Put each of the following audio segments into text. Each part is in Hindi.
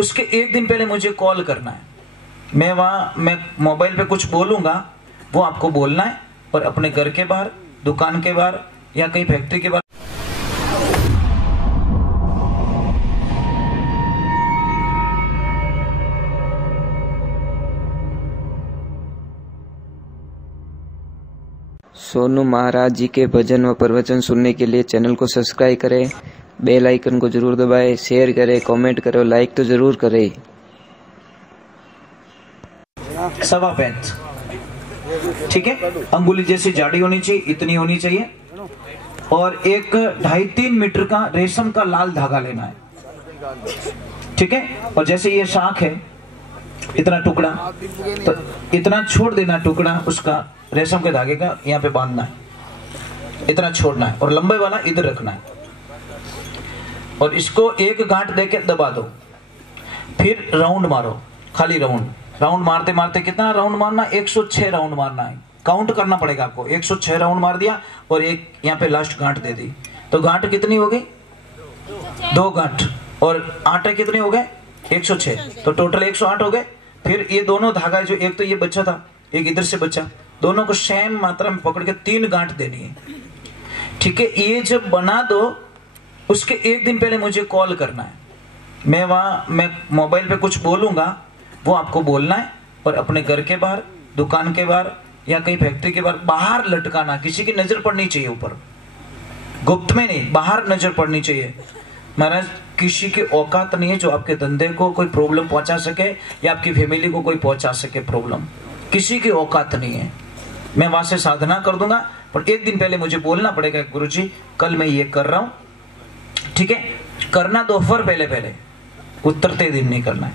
उसके एक दिन पहले मुझे कॉल करना है। मैं मोबाइल पे कुछ बोलूंगा, वो आपको बोलना है, और अपने घर के बाहर, दुकान के बाहर या कहीं फैक्ट्री के बाहर। सोनू महाराज जी के भजन व प्रवचन सुनने के लिए चैनल को सब्सक्राइब करें, बेल आइकन को जरूर दबाएं, शेयर करें, कमेंट करें, लाइक तो जरूर करें। 1.25 इंच, ठीक है, अंगुली जैसी जाड़ी होनी चाहिए, इतनी होनी चाहिए, और एक 2.5-3 मीटर का रेशम का लाल धागा लेना है, ठीक है। और जैसे ये शाख है, इतना टुकड़ा, तो इतना छोड़ देना टुकड़ा उसका रेशम के धागे का, यहाँ पे बांधना है, इतना छोड़ना है, और लंबे वाला इधर रखना है, और इसको एक गांठ देके दबा दो। फिर राउंड मारो, खाली राउंड मारते मारते कितना राउंड मारना, 106 राउंड मारना है, काउंट करना पड़ेगा आपको। 106 राउंड मार दिया और एक यहाँ पे लास्ट गांठ दे दी, तो गांठ कितनी हो गई, 2 गांठ, और आटे कितने हो गए, 106, तो टोटल 108 हो गए। फिर ये दोनों धागा, जो एक तो ये बच्चा था, एक इधर से बच्चा, दोनों को सेम मात्रा में पकड़ के 3 गांठ देनी है, ठीक है। ये जब बना दो, उसके एक दिन पहले मुझे कॉल करना है। मैं मोबाइल पे कुछ बोलूंगा, वो आपको बोलना है, और अपने घर के बाहर, दुकान के बाहर या कहीं फैक्ट्री के बाहर लटकाना। किसी की नजर पड़नी चाहिए ऊपर, गुप्त में नहीं, बाहर नजर पड़नी चाहिए। महाराज, किसी की औकात नहीं है जो आपके धंधे को कोई प्रॉब्लम पहुंचा सके या आपकी फैमिली को कोई पहुंचा सके प्रॉब्लम, किसी की औकात नहीं है। मैं वहां से साधना कर दूंगा, पर एक दिन पहले मुझे बोलना पड़ेगा, गुरुजी कल मैं ये कर रहा हूं, ठीक है। करना दोपहर पहले, उतरते दिन नहीं करना है,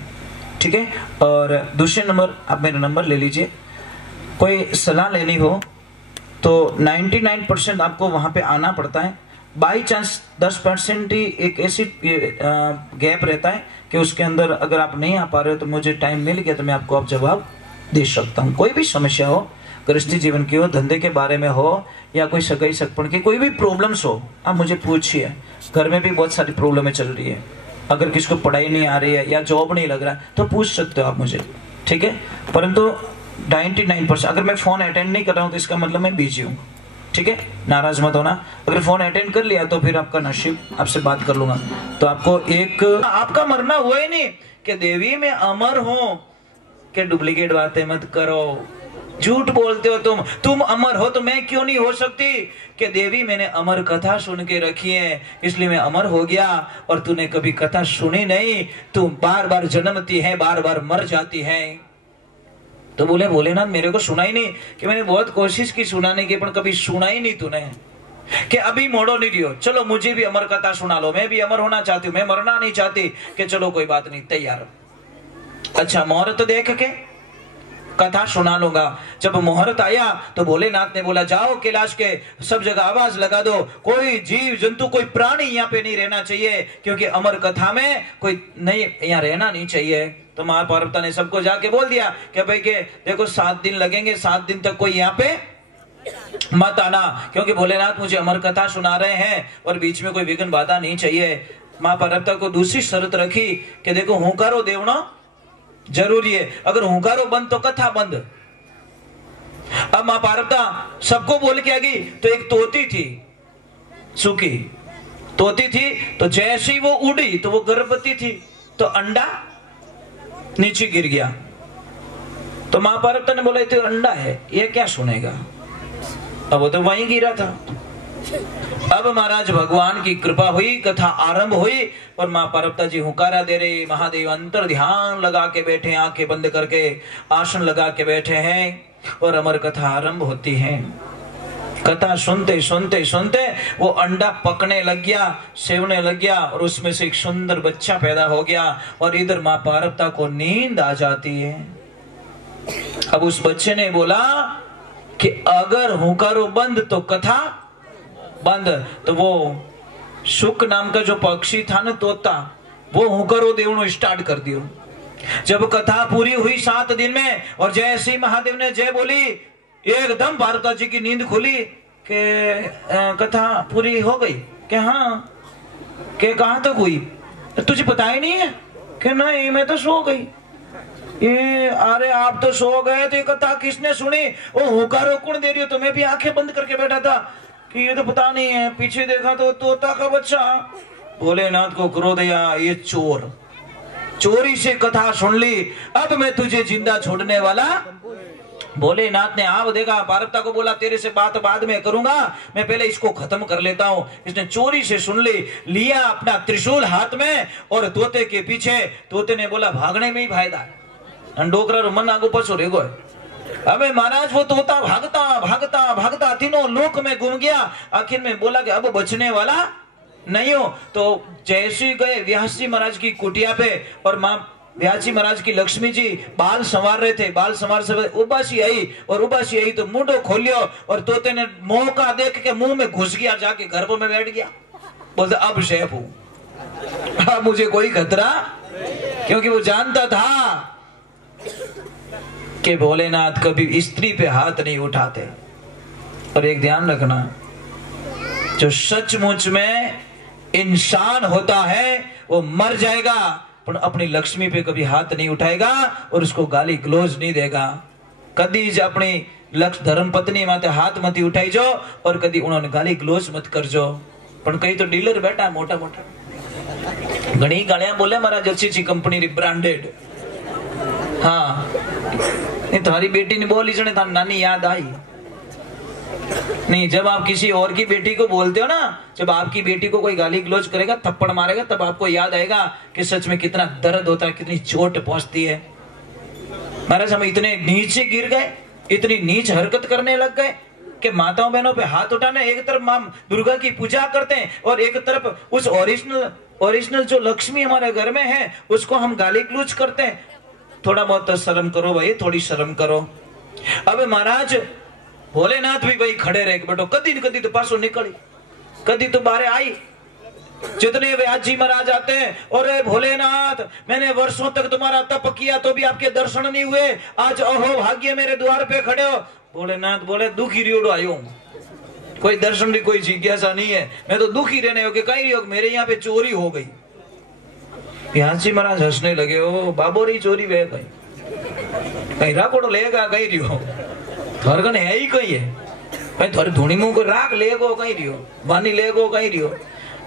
ठीक है। और दूसरे नंबर, आप मेरा नंबर ले लीजिए। कोई सलाह लेनी हो तो 99% आपको वहां पे आना पड़ता है। बाई चांस 10% ही एक ऐसी गैप रहता है कि उसके अंदर अगर आप नहीं आ पा रहे हो तो मुझे टाइम मिल गया तो मैं आपको अब जवाब दे सकता हूँ। कोई भी समस्या हो, गृहस्थी जीवन की हो, धंधे के बारे में हो, या कोई सगाई सगपन की कोई भी प्रॉब्लम्स हो, आप मुझे पूछिए। घर में भी बहुत सारी प्रॉब्लमें चल रही है, अगर किसी को पढ़ाई नहीं आ रही है या जॉब नहीं लग रहा है तो पूछ सकते हो आप मुझे, ठीक है। परंतु 99%, अगर मैं फोन अटेंड नहीं कर रहा हूँ तो इसका मतलब मैं बिजी हूँ, ठीक है, नाराज मत होना। अगर फोन अटेंड कर लिया तो फिर आपका नसीब, आपसे बात कर लूंगा। तो आपको एक, आपका मरना हुआ ही नहीं कि देवी में अमर हो, कि डुप्लीकेट बातें मत करो, झूठ बोलते हो तुम अमर हो तो मैं क्यों नहीं हो सकती, कि देवी मैंने अमर कथा सुन के रखी है इसलिए मैं अमर हो गया, और तूने कभी कथा सुनी नहीं, तू बार बार जन्मती है, बार बार मर जाती है। तो बोले ना, मेरे को सुना ही नहीं, कि मैंने बहुत कोशिश की सुनाने की, पर कभी सुना ही नहीं तूने, कि अभी मोड़ो नहीं दियो, चलो मुझे भी अमर कथा सुना लो, मैं भी अमर होना चाहती हूँ, मैं मरना नहीं चाहती, कि चलो कोई बात नहीं, तैयार। अच्छा, मुहूर्त देख के कथा सुना लूंगा। जब मुहूर्त आया तो भोलेनाथ ने बोला, जाओ कैलाश के सब जगह आवाज लगा दो, कोई जीव जंतु, कोई प्राणी यहाँ पे नहीं रहना चाहिए, क्योंकि अमर कथा में कोई नहीं यहाँ रहना नहीं चाहिए। तो मां पार्वती ने सबको जाके बोल दिया कि भाई के देखो 7 दिन लगेंगे, 7 दिन तक कोई यहाँ पे मत आना, क्योंकि भोलेनाथ मुझे अमर कथा सुना रहे हैं और बीच में कोई विघ्न बाधा नहीं चाहिए। मां पार्वती को दूसरी शर्त रखी कि देखो हुंकारो देवनो जरूरी है, अगर हुंकारो बंद तो कथा बंद। अब मां पार्वती सबको बोल के आ गई, तो एक तोती थी, सूखी तोती थी, तो जैसे ही वो उड़ी तो वो गर्भवती थी, तो अंडा नीचे गिर गया। तो मां पार्वती ने बोला तो अंडा है, ये क्या सुनेगा, अब वो तो वहीं गिरा था। अब महाराज भगवान की कृपा हुई, कथा आरंभ हुई, और मां पार्वती जी हुंकारा दे रही, महादेव अंतर ध्यान लगा के बैठे, आंखें बंद करके आसन लगा के बैठे हैं, और अमर कथा आरंभ होती है। कथा सुनते सुनते सुनते वो अंडा पकने लग गया, सेवने लग गया, और उसमें से एक सुंदर बच्चा पैदा हो गया, और इधर मां पार्वती को नींद आ जाती है। अब उस बच्चे ने बोला कि अगर हुंकारो बंद तो कथा बंद। तो वो शुक नाम का जो पक्षी था ना, तोता, वो हुंकारो देवनो स्टार्ट कर दियो। जब कथा पूरी हुई 7 दिन में, और जैसे ही महादेव ने जय बोली, एकदम पार्वती जी की नींद खुली कि कथा पूरी हो गई। कि हाँ, कि कहां तक हुई, तुझे पता ही नहीं है, कि नहीं मैं तो सो गई। ये अरे आप तो सो गए थे, कथा किसने सुनी? वो हुकारो कौन दे रही हो? तो मैं भी आंखें बंद करके बैठा था कि ये तो पता नहीं है। पीछे देखा तो तोता का बच्चा। भोलेनाथ को क्रोध आया, ये चोर, चोरी से कथा सुन ली, अब मैं तुझे जिंदा छोड़ने वाला। भोलेनाथ ने आप देखा, पार्वती को बोला तेरे से बात बाद में करूंगा, मैं पहले इसको खत्म कर लेता हूं। इसने चोरी से सुन ली, लिया अपना त्रिशूल हाथ में और तोते के पीछे। तोते ने बोला भागने में ही फायदा है, डोकरा मन आगो पछो रेगो है। अबे महाराज वो तोता भागता भागता भागता तीनों लोक में घूम गया। आखिर में बोला कि अब बचने वाला नहीं हो। तो जैसे गए व्यास जी महाराज की कुटिया पे, और मां व्यास जी महाराज की लक्ष्मी जी बाल संवार रहे थे। बाल संवार से उबासी आई, और उबासी आई तो मुंडो खोलियो, और तोते ने मौका देख के मुंह में घुस गया, जाके गर्भ में बैठ गया। बोलते अब शेफ हूं, अब मुझे कोई खतरा, क्योंकि वो जानता था कि भोलेनाथ कभी स्त्री पे हाथ नहीं उठाते। और एक ध्यान रखना, जो सचमुच में इंसान होता है वो मर जाएगा, पर अपनी लक्ष्मी पे कभी हाथ नहीं उठाएगा और उसको गाली ग्लोज नहीं देगा। कदी ज अपनी लक्ष्य धर्म पत्नी माते हाथ मत उठाई जो, और कदी उन्होंने गाली ग्लोज मत कर जो। पर कई तो डीलर बैठा मोटा मोटा घणी गालियां बोले मारा जर्सी ची कंपनी री ब्रांडेड। हाँ नहीं, तुम्हारी बेटी ने बोली जने थारी नानी याद आई नहीं। जब आप किसी और की बेटी को बोलते हो ना, जब आपकी बेटी को कोई गाली गलौज करेगा, थप्पड़ मारेगा, तब आपको याद आएगा कि सच में कितना दर्द होता है, कितनी चोट पहुंचती है। महाराज हम इतने नीचे गिर गए, इतनी नीच हरकत करने लग गए कि माताओं बहनों पे हाथ उठाने, एक तरफ मां दुर्गा की पूजा करते हैं और एक तरफ उस ओरिजिनल जो लक्ष्मी हमारे घर में है उसको हम गाली गलौज करते हैं। थोड़ा बहुत तो शर्म करो भाई, थोड़ी शर्म करो। अब महाराज भोलेनाथ भी भाई खड़े रहे बेटो, कदी न कदी तो पासों निकली, कदी तो बारे आई। जितने व्यास जी महाराज आते हैं, और भोलेनाथ मैंने वर्षों तक तुम्हारा तप किया तो भी आपके दर्शन नहीं हुए, आज अहो भाग्य मेरे द्वार पे खड़े हो। भोलेनाथ बोले दुखी रियोड़ो आयो, कोई दर्शन की कोई जिज्ञासा नहीं है, मैं तो दुखी रहने हो कि कहीं योग मेरे यहाँ पे चोरी हो गई। व्यास जी महाराज हंसने लगे, ओ बाबोरी चोरी वे कहीं राकोड़ो लेगा कहीं रियो, थरगन है ही कहीं है भाई, थोड़ी धूनी मुंह को राख लेगो कहीं रियो, वानी लेगो कहीं रियो।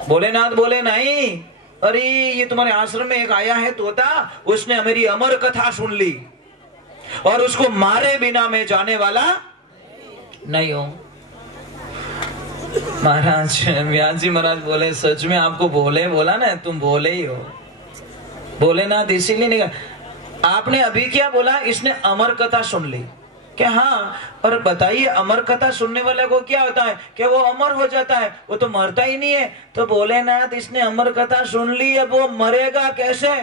भोलेनाथ बोले नहीं, अरे ये तुम्हारे आश्रम में एक आया है तोता, उसने मेरी अमर कथा सुन ली और उसको मारे बिना मैं जाने वाला नहीं हूं। महाराज व्यास जी महाराज बोले सच में आपको भोले बोला ना, तुम भोले ही हो। भोलेनाथ इसीलिए नहीं कहा, आपने अभी क्या बोला, इसने अमर कथा सुन ली कि हाँ, और बताइए अमर कथा सुनने वाले को क्या होता है कि वो अमर हो जाता है, वो तो मरता ही नहीं है। तो भोलेनाथ इसने अमर कथा सुन ली, अब वो मरेगा कैसे?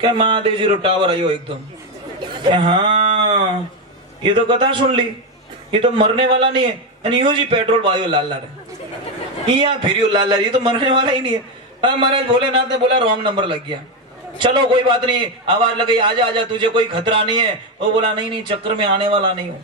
क्या महादेव जी रो टावर आयो एकदम, हाँ ये तो कथा सुन ली, ये तो मरने वाला नहीं है। यूं जी पेट्रोल वायो लाल लाल यहाँ फिर लाल लाल, ये तो मरने वाला ही नहीं है। महाराज भोलेनाथ ने बोला रॉन्ग नंबर लग गया, चलो कोई बात नहीं, आवाज लगी आजा आजा तुझे कोई खतरा नहीं है। वो बोला नहीं नहीं, चक्कर में आने वाला नहीं हूं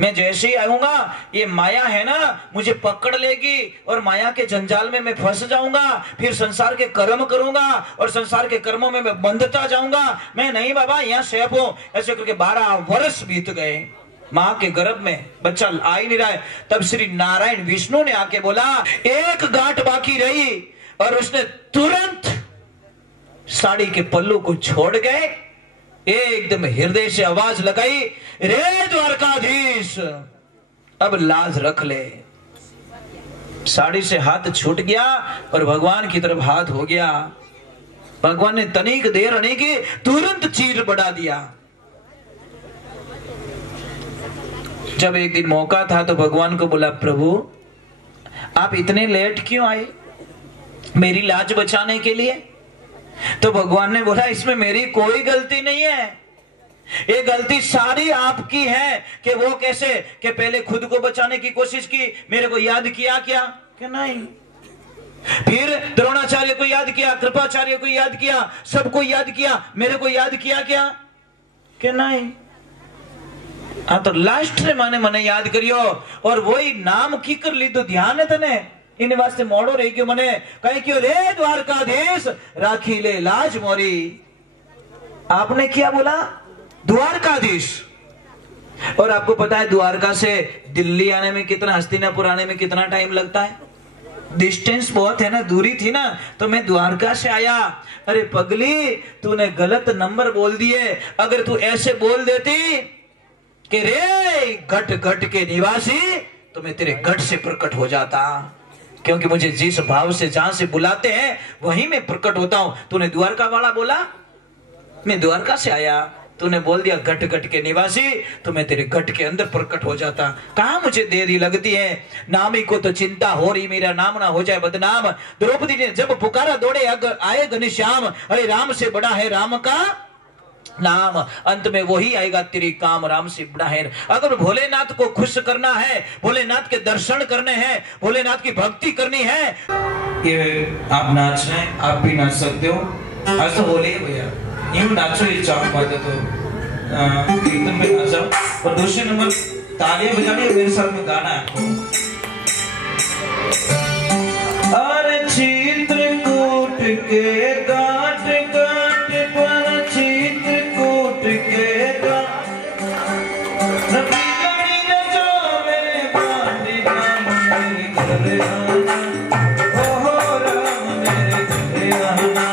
मैं, जैसे ही आऊंगा ये माया है ना मुझे पकड़ लेगी और माया के जंजाल में मैं फंस जाऊंगा, फिर संसार के कर्म करूंगा और संसार के कर्मों में मैं बंधता जाऊंगा। मैं नहीं बाबा यहाँ सेफ हूं। ऐसे करके 12 वर्ष बीत गए, माँ के गर्भ में बच्चा आ ही नहीं रहा है। तब श्री नारायण विष्णु ने आके बोला एक गांठ बाकी रही, और उसने तुरंत साड़ी के पल्लू को छोड़ गए, एकदम हृदय से आवाज लगाई, रे द्वारकाधीश अब लाज रख ले। साड़ी से हाथ छूट गया और भगवान की तरफ हाथ हो गया। भगवान ने तनिक देर नहीं की, तुरंत चीर बढ़ा दिया। जब एक दिन मौका था तो भगवान को बोला प्रभु आप इतने लेट क्यों आए मेरी लाज बचाने के लिए? तो भगवान ने बोला इसमें मेरी कोई गलती नहीं है, ये गलती सारी आपकी है। कि वो कैसे कि पहले खुद को बचाने की कोशिश की, मेरे को याद किया क्या कि नहीं, फिर द्रोणाचार्य को याद किया, कृपाचार्य को याद किया, सबको याद किया, मेरे को याद किया क्या कि नहीं। हाँ तो लास्ट रे माने मने याद करियो, और वही नाम की कर ली तो ध्यान है तने इन वास्ते मोड़ो रही क्यों मने कहीं क्यों रे द्वारकाधीश राखी ले लाज मोरी। आपने क्या बोला? द्वारकाधीश। और आपको पता है द्वारका से दिल्ली आने में कितना, हस्तिनापुर आने में कितना टाइम लगता है? डिस्टेंस बहुत है ना, दूरी थी ना, तो मैं द्वारका से आया। अरे पगली, तूने गलत नंबर बोल दिए। अगर तू ऐसे बोल देती कि रे घट घट के निवासी, तो मैं तेरे घट से प्रकट हो जाता, क्योंकि मुझे जिस भाव से जहां से बुलाते हैं वहीं मैं प्रकट होता हूं। तूने द्वारका वाला बोला, मैं द्वारका से आया। तूने बोल दिया घट घट के निवासी, तो मैं तेरे घट के अंदर प्रकट हो जाता। कहां मुझे देरी लगती है? नामी को तो चिंता हो रही, मेरा नाम ना हो जाए बदनाम। द्रौपदी ने जब पुकारा दौड़े आए घनश्याम, अरे राम से बड़ा है राम का नाम, अंत में वही आएगा तेरी काम, राम से बड़ा है। अगर भोलेनाथ को खुश करना है, भोलेनाथ के दर्शन करने हैं, भोलेनाथ की भक्ति करनी है, ये आप नाच रहे हैं, आप भी नाच सकते हो। आज तो होली है भैया, यूं नाचो, ये चौक बात है, तो कीर्तन में नाचो। और दूसरे नंबर तालियां बजानी है, मेरे साथ में गाना है आपको। अरे चित्रकूट के गाट गाट पर चित्रकूट के गाट, रबी जो मेरे बांडी राम मेरे घर आना, ओ राम मेरे घर आना।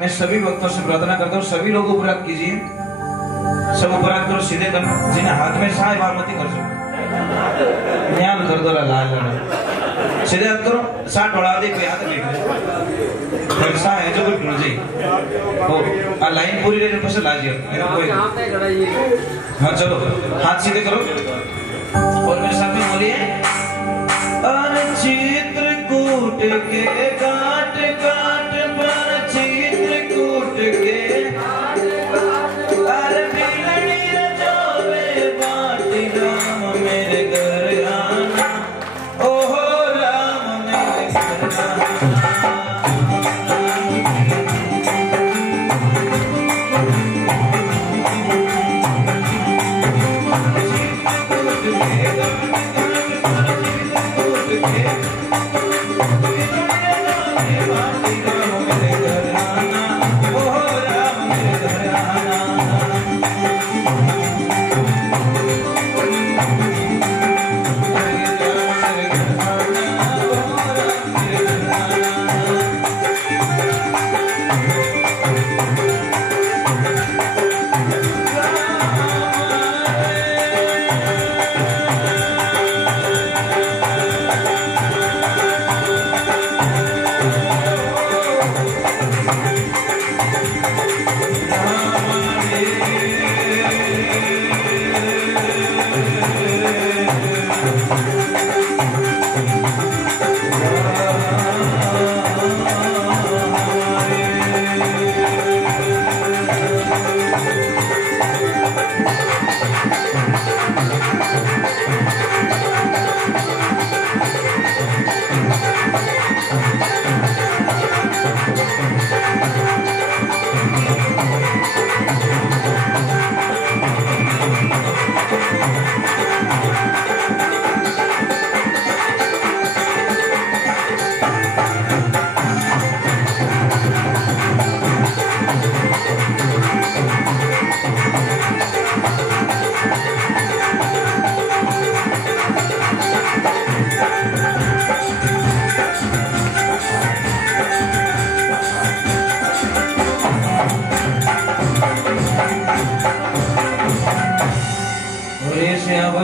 मैं सभी भक्तों से प्रार्थना करता हूँ, सभी लोग उपराध कीजिए, सब उपराध करो, सीधे करना, जिन्हें हाथ में साय बार मत कर सको, न्याल कर दो, लाल सीधे हाथ करो, साठ बढ़ा दे, कोई हाथ बैठ पैसा है जो कोई ढूंढ जाए, हो आ लाइन पूरी रहने पर से लाजिए, कोई हाँ चलो हाथ सीधे करो और मेरे साथ में बोलिए, अरे चित्रकूट के काट काट पर चित्रकूट के अरे बिलड़ी रचोले बाटी राम मेरे घर आना, ओहो राम मेरे घर आना।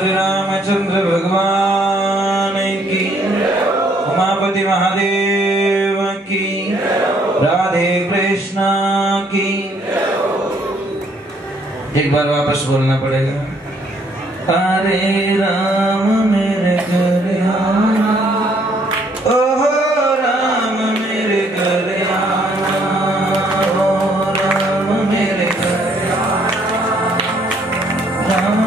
रामचंद्र भगवान की, उमापति महादेव की, राधे कृष्णा की। एक बार वापस बोलना पड़ेगा, हरे राम मेरे घर आना, ओहो राम मेरे घर आना, ओ राम मेरे घर आना, राम